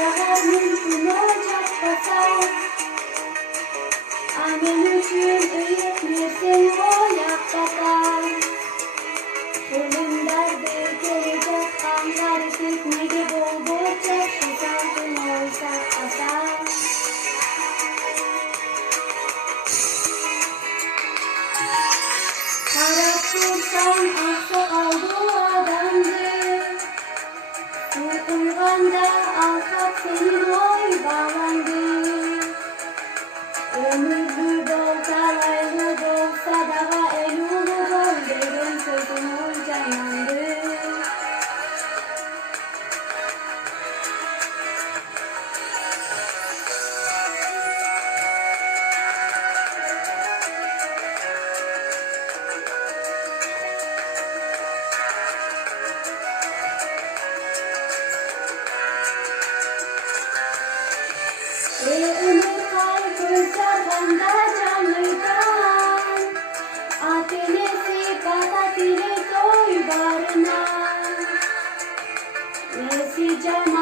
Daha mümkün olacak basar. Annen üçün öğretmesin o yapraklar. Ölüm derdi gelecek anlar gitmedi bol bulacak. Şu salgın olsa asar. Karakursan aksa aldı adamdı. Bu uyganda alkat senin oy bağlandı. Ömürlü bol kalaylı bolsa daha el ulu bol derin sözün ol canlandı. Ömür kalkırsa banda canlıdan. Atenesi patatili toy barına. Nesi cama